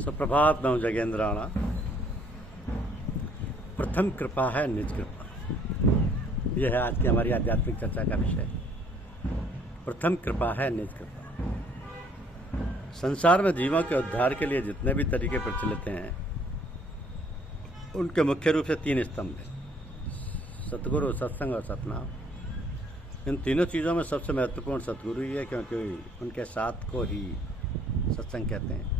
सुप्रभात। मैं हूँ जगेंद्र राणा। प्रथम कृपा है निज कृपा, यह है आज की हमारी आध्यात्मिक चर्चा का विषय। प्रथम कृपा है निज कृपा। संसार में जीवों के उद्धार के लिए जितने भी तरीके प्रचलित हैं उनके मुख्य रूप से तीन स्तंभ हैं: सतगुरु, सत्संग और सतनाम। इन तीनों चीज़ों में सबसे महत्वपूर्ण सतगुरु ही है, क्योंकि उनके साथ को ही सत्संग कहते हैं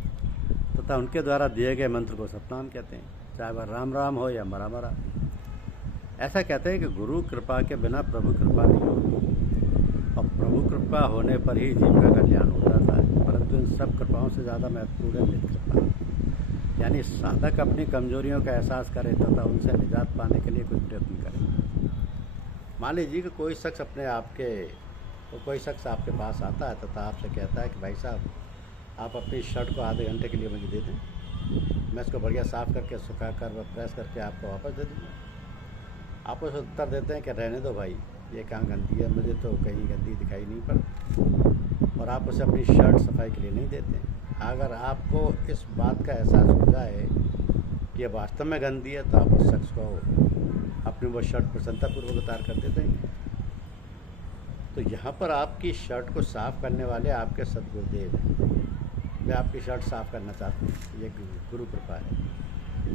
तथा उनके द्वारा दिए गए मंत्र को सतनाम कहते हैं, चाहे वह राम राम हो या मरा मरा। ऐसा कहते हैं कि गुरु कृपा के बिना प्रभु कृपा नहीं होती, और प्रभु कृपा होने पर ही जीव का कल्याण हो जाता है। परंतु इन सब कृपाओं से ज़्यादा महत्वपूर्ण है निज कृपा, यानी साधक अपनी कमजोरियों का एहसास करे तथा उनसे निजात पाने के लिए कुछ प्रयत्न करे। मान लीजिए कि कोई शख्स आपके पास आता है तथा आपसे कहता है कि भाई साहब, आप अपनी शर्ट को आधे घंटे के लिए मुझे दे दें, मैं इसको बढ़िया साफ़ करके सुखा कर व प्रेस करके आपको वापस दे दूँगा। आप उसे उत्तर देते हैं कि रहने दो भाई, ये कहाँ गंदी है, मुझे तो कहीं गंदी दिखाई नहीं पड़ती, और आप उसे अपनी शर्ट सफाई के लिए नहीं देते। अगर आपको इस बात का एहसास हो जाए कि ये वास्तव में गंदी है, तो आप उस शख्स को अपनी वो शर्ट प्रसन्नतापूर्वक उतार कर दे देंगे। तो यहाँ पर आपकी शर्ट को साफ़ करने वाले आपके सद्गुरुदेव हैं। वे आपकी शर्ट साफ़ करना चाहते हैं, ये गुरु कृपा है।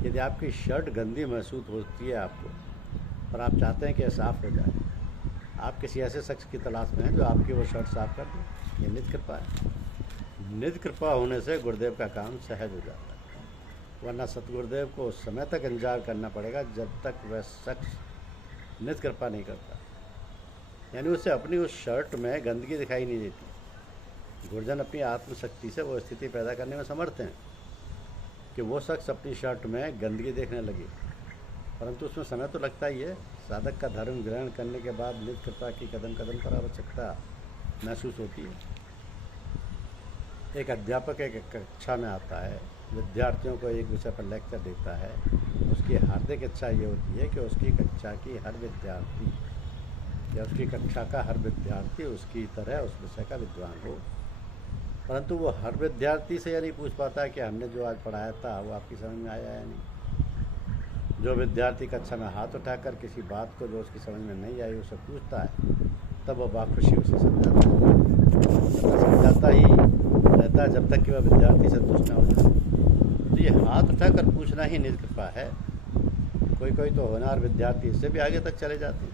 यदि आपकी शर्ट गंदी महसूस होती है आपको, और आप चाहते हैं कि यह साफ़ हो जाए, आप किसी ऐसे शख्स की तलाश में हैं जो आपकी वो शर्ट साफ़ कर दे। ये निज कृपा है। निज कृपा होने से गुरुदेव का काम सहज हो जाता है, वरना सतगुरुदेव को उस समय तक इंतजार करना पड़ेगा जब तक वह शख्स निज कृपा नहीं करता, यानी उसे अपनी उस शर्ट में गंदगी दिखाई नहीं देती। गुरुजन अपनी आत्मशक्ति से वो स्थिति पैदा करने में समर्थ हैं कि वो शख्स अपनी शर्ट में गंदगी देखने लगे, परंतु उसमें समय तो लगता ही है। साधक का धर्म ग्रहण करने के बाद निज कृपा की कदम कदम पर आवश्यकता महसूस होती है। एक अध्यापक एक कक्षा में आता है, विद्यार्थियों को एक विषय पर लेक्चर देता है। उसकी हार्दिक इच्छा ये होती है कि उसकी कक्षा की हर विद्यार्थी या उसकी कक्षा का हर विद्यार्थी उसकी तरह उस विषय का विद्वान हो, परंतु वो हर विद्यार्थी से यह नहीं पूछ पाता कि हमने जो आज पढ़ाया था वो आपकी समझ में आया या नहीं। जो विद्यार्थी कक्षा में हाथ उठाकर किसी बात को जो उसकी समझ में नहीं आई उसे पूछता है, तब वह बाखुशी उसे समझाता ही रहता है जब तक कि वह विद्यार्थी संतुष्ट न हो जाए। तो ये हाथ उठाकर पूछना ही निज कृपा है। कोई तो होनहार विद्यार्थी इससे भी आगे तक चले जाते हैं।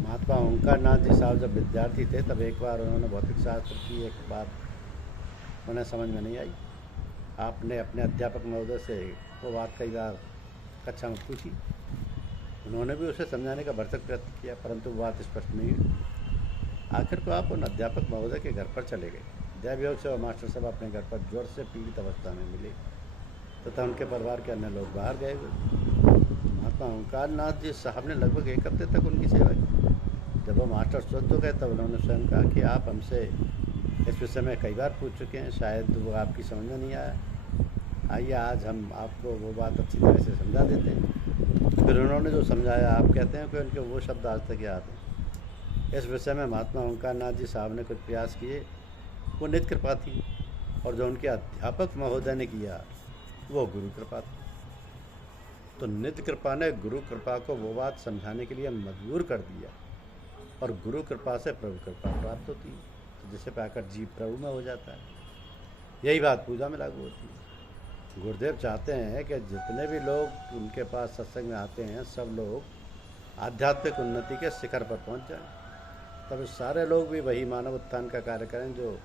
महात्मा ओंकारनाथ जी साहब जब विद्यार्थी थे, तब एक बार उन्होंने भौतिक शास्त्र की एक बात उन्हें समझ में नहीं आई। आपने अपने अध्यापक महोदय से वो बात कई बार कक्षा में पूछी। उन्होंने भी उसे समझाने का भरसक प्रयत्न किया, परंतु बात स्पष्ट नहीं हुई। आखिर को आप उन अध्यापक महोदय के घर पर चले गए। दैवयोग से वह मास्टर साहब अपने घर पर ज्वर से पीड़ित अवस्था में मिले तथा उनके परिवार के अन्य लोग बाहर गए हुए। महात्मा ओंकारनाथ जी साहब ने लगभग एक हफ्ते तक उनकी सेवा की। जब वो मास्टर स्वस्थ हो गए, तब उन्होंने स्वयं कहा कि आप हमसे इस विषय में कई बार पूछ चुके हैं, शायद वो आपकी समझ में नहीं आया। आइए आज हम आपको वो बात अच्छी तरह से समझा देते हैं। फिर उन्होंने जो समझाया, आप कहते हैं कि उनके वो शब्द आज तक याद हैं। इस विषय में महात्मा ओंकारनाथ जी साहब ने कुछ प्रयास किए, वो निज कृपा थी, और जो उनके अध्यापक महोदय ने किया वो गुरु कृपा थी। तो निज कृपा ने गुरु कृपा को वो बात समझाने के लिए मजबूर कर दिया, और गुरु कृपा से प्रभु कृपा प्राप्त होती है, तो जिसे पाकर जीव प्रभु में हो जाता है। यही बात पूजा में लागू होती है। गुरुदेव चाहते हैं कि जितने भी लोग उनके पास सत्संग में आते हैं, सब लोग आध्यात्मिक उन्नति के शिखर पर पहुंच जाएं। तब सारे लोग भी वही मानव उत्थान का कार्य करें जो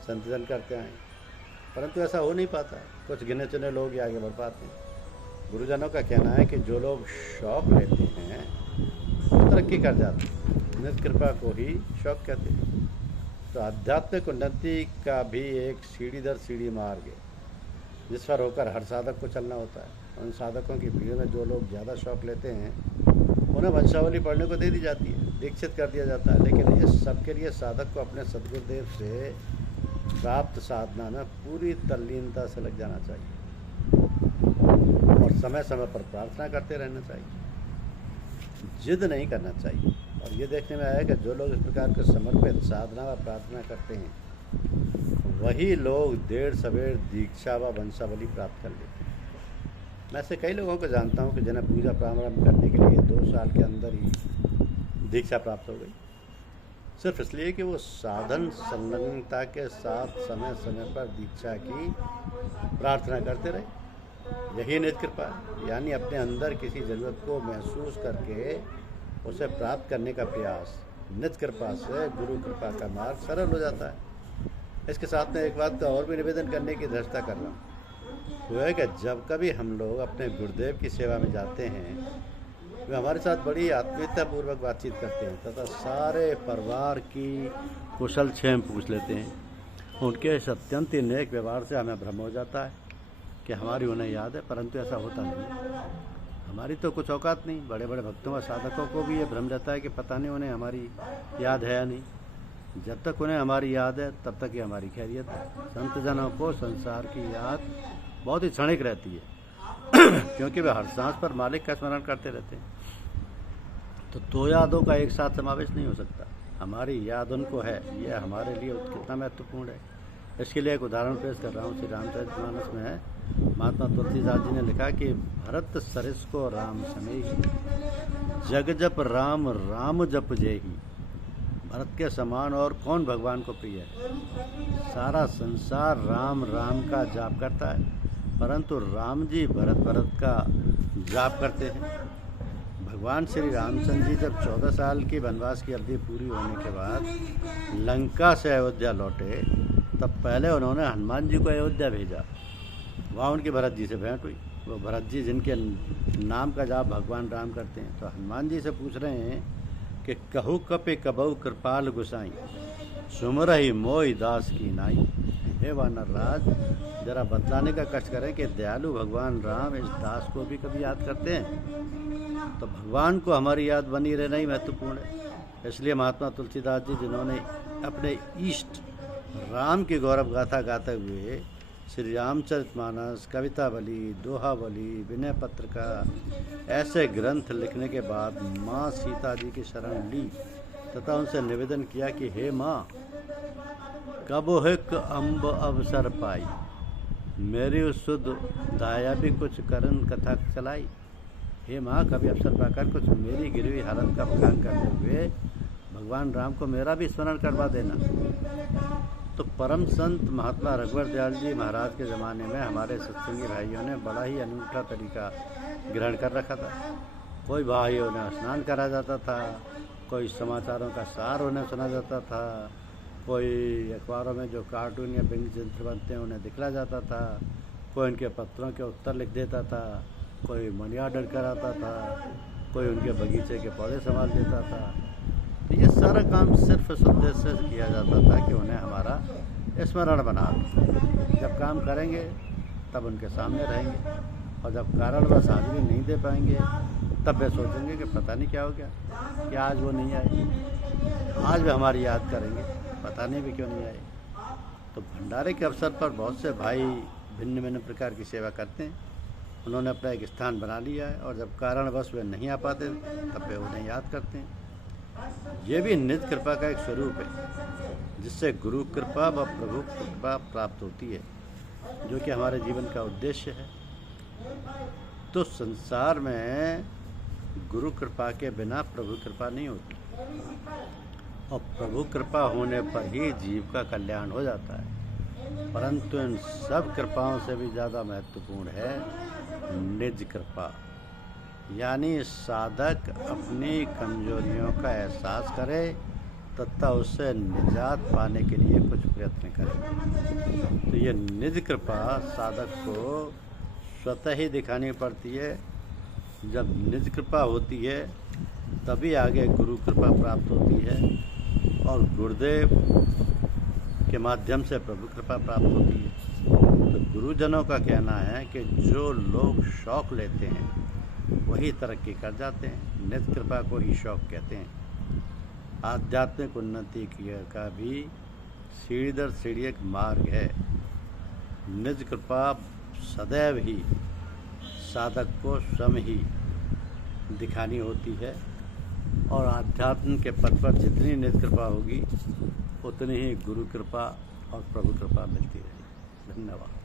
संतजन करते हैं, परंतु ऐसा हो नहीं पाता। कुछ गिने चुने लोग ही आगे बढ़ पाते हैं। गुरुजनों का कहना है कि जो लोग शौक लेते हैं वो तरक्की कर जाते हैं। निज कृपा को ही शौक कहते हैं। तो आध्यात्मिक उन्नति का भी एक सीढ़ी दर सीढ़ी मार्ग है, जिस पर होकर हर साधक को चलना होता है। उन साधकों की भीड़ में जो लोग ज़्यादा शौक लेते हैं उन्हें वंशावली पढ़ने को दे दी जाती है, दीक्षित कर दिया जाता है, लेकिन इस सब के लिए साधक को अपने सद्गुरुदेव से प्राप्त साधना में पूरी तल्लीनता से लग जाना चाहिए, और समय समय पर प्रार्थना करते रहना चाहिए। जिद नहीं करना चाहिए। और ये देखने में आया कि जो लोग इस प्रकार के समर्पित साधना व प्रार्थना करते हैं वही लोग देर सवेर दीक्षा व वंशावली प्राप्त कर लेते हैं। मैं ऐसे कई लोगों को जानता हूँ कि जिन्हें पूजा प्रारंभ करने के लिए 2 साल के अंदर ही दीक्षा प्राप्त हो गई, सिर्फ इसलिए कि वो साधन संलग्नता के साथ समय समय पर दीक्षा की प्रार्थना करते रहे। यही निज कृपा है, यानी अपने अंदर किसी ज़रूरत को महसूस करके उसे प्राप्त करने का प्रयास। निज कृपा से गुरु कृपा का मार्ग सरल हो जाता है। इसके साथ में एक बात का और भी निवेदन करने की धृष्टता कर रहा हूँ, वो है कि जब कभी हम लोग अपने गुरुदेव की सेवा में जाते हैं, वे हमारे साथ बड़ी आत्मीयतापूर्वक बातचीत करते हैं तथा सारे परिवार की कुशल क्षेम पूछ लेते हैं। उनके इस अत्यंत ही नेक व्यवहार से हमें भ्रम हो जाता है कि हमारी उन्हें याद है, परंतु ऐसा होता नहीं। हमारी तो कुछ औकात नहीं। बड़े बड़े भक्तों व साधकों को भी ये भ्रम रहता है कि पता नहीं उन्हें हमारी याद है या नहीं। जब तक उन्हें हमारी याद है तब तक ही हमारी खैरियत है। संत जनों को संसार की याद बहुत ही क्षणिक रहती है क्योंकि वे हर सांस पर मालिक का स्मरण करते रहते हैं। तो 2 यादों का एक साथ समावेश नहीं हो सकता। हमारी याद उनको है, यह हमारे लिए कितना महत्वपूर्ण है। इसके लिए एक उदाहरण पेश कर रहा हूँ। श्री रामचरितमानस में है, महात्मा तुलसीदास जी ने लिखा कि भरत सरिस को राम समेही, जग जप राम राम जप जेही। भरत के समान और कौन भगवान को प्रिय है। सारा संसार राम राम का जाप करता है, परंतु राम जी भरत का जाप करते हैं। भगवान श्री रामचंद्र जी जब 14 साल की वनवास की अवधि पूरी होने के बाद लंका से अयोध्या लौटे, तब पहले उन्होंने हनुमान जी को अयोध्या भेजा। वहाँ उनकी भरत जी से भेंट हुई। वो भरत जी जिनके नाम का जाप भगवान राम करते हैं, तो हनुमान जी से पूछ रहे हैं कि कहु कपि कबहु कृपाल गुसाई, सुमरहि मोहि दास की नाई। हे वानर राज, जरा बतलाने का कष्ट करें कि दयालु भगवान राम इस दास को भी कभी याद करते हैं। तो भगवान को हमारी याद बनी रहना ही महत्वपूर्ण है। इसलिए महात्मा तुलसीदास जी, जिन्होंने अपने इष्ट राम की गौरव गाथा गाते हुए श्री रामचरितमानस, कवितावली, दोहावली, विनय पत्रिका ऐसे ग्रंथ लिखने के बाद माँ सीता जी की शरण ली तथा उनसे निवेदन किया कि हे माँ, कब हिक अम्ब अवसर पाई, मेरी सुध दाया भी कुछ करन कथा चलाई। हे माँ, कभी अवसर पाकर कुछ मेरी गिरी हुई हालत का बखान करते हुए भगवान राम को मेरा भी स्मरण करवा देना। तो परम संत महात्मा रघुवर दयाल जी महाराज के ज़माने में हमारे सत्संगी भाइयों ने बड़ा ही अनूठा तरीका ग्रहण कर रखा था। कोई भाई उन्हें स्नान करा जाता था, कोई समाचारों का सार उन्हें सुना जाता था, कोई अखबारों में जो कार्टून या व्यंग्य चित्र बनते हैं उन्हें दिखला जाता था, कोई उनके पत्रों के उत्तर लिख देता था, कोई मनी ऑर्डर कराता था, कोई उनके बगीचे के पौधे संभाल देता था। तो ये सारा काम सिर्फ इस उद्देश्य से किया जाता था कि उन्हें हमारा स्मरण बना दें। जब काम करेंगे तब उनके सामने रहेंगे, और जब कारणवश हाजिरी नहीं दे पाएंगे तब वे सोचेंगे कि पता नहीं क्या हो गया कि आज वो नहीं आए। आज वे हमारी याद करेंगे, पता नहीं भी क्यों नहीं आए। तो भंडारे के अवसर पर बहुत से भाई भिन्न भिन्न प्रकार की सेवा करते हैं। उन्होंने अपना एक स्थान बना लिया है, और जब कारणवश वे नहीं आ पाते तब वे उन्हें याद करते हैं। ये भी निज कृपा का एक स्वरूप है, जिससे गुरु कृपा व प्रभु कृपा प्राप्त होती है, जो कि हमारे जीवन का उद्देश्य है। तो संसार में गुरु कृपा के बिना प्रभु कृपा नहीं होती, और प्रभु कृपा होने पर ही जीव का कल्याण हो जाता है। परंतु इन सब कृपाओं से भी ज़्यादा महत्वपूर्ण है निज कृपा, यानी साधक अपनी कमजोरियों का एहसास करे तथा उससे निजात पाने के लिए कुछ प्रयत्न करे। तो ये निज कृपा साधक को स्वतः ही दिखानी पड़ती है। जब निज कृपा होती है तभी आगे गुरु कृपा प्राप्त होती है, और गुरुदेव के माध्यम से प्रभु कृपा प्राप्त होती है। तो गुरुजनों का कहना है कि जो लोग शौक लेते हैं वही तरक्की कर जाते हैं। निज कृपा को ही शौक कहते हैं। आध्यात्मिक उन्नति का भी सीढ़ी दर सीढ़ी एक मार्ग है। निज कृपा सदैव ही साधक को स्वयं ही दिखानी होती है, और आध्यात्म के पथ पर जितनी निज कृपा होगी उतनी ही गुरु कृपा और प्रभु कृपा मिलती रहे। धन्यवाद।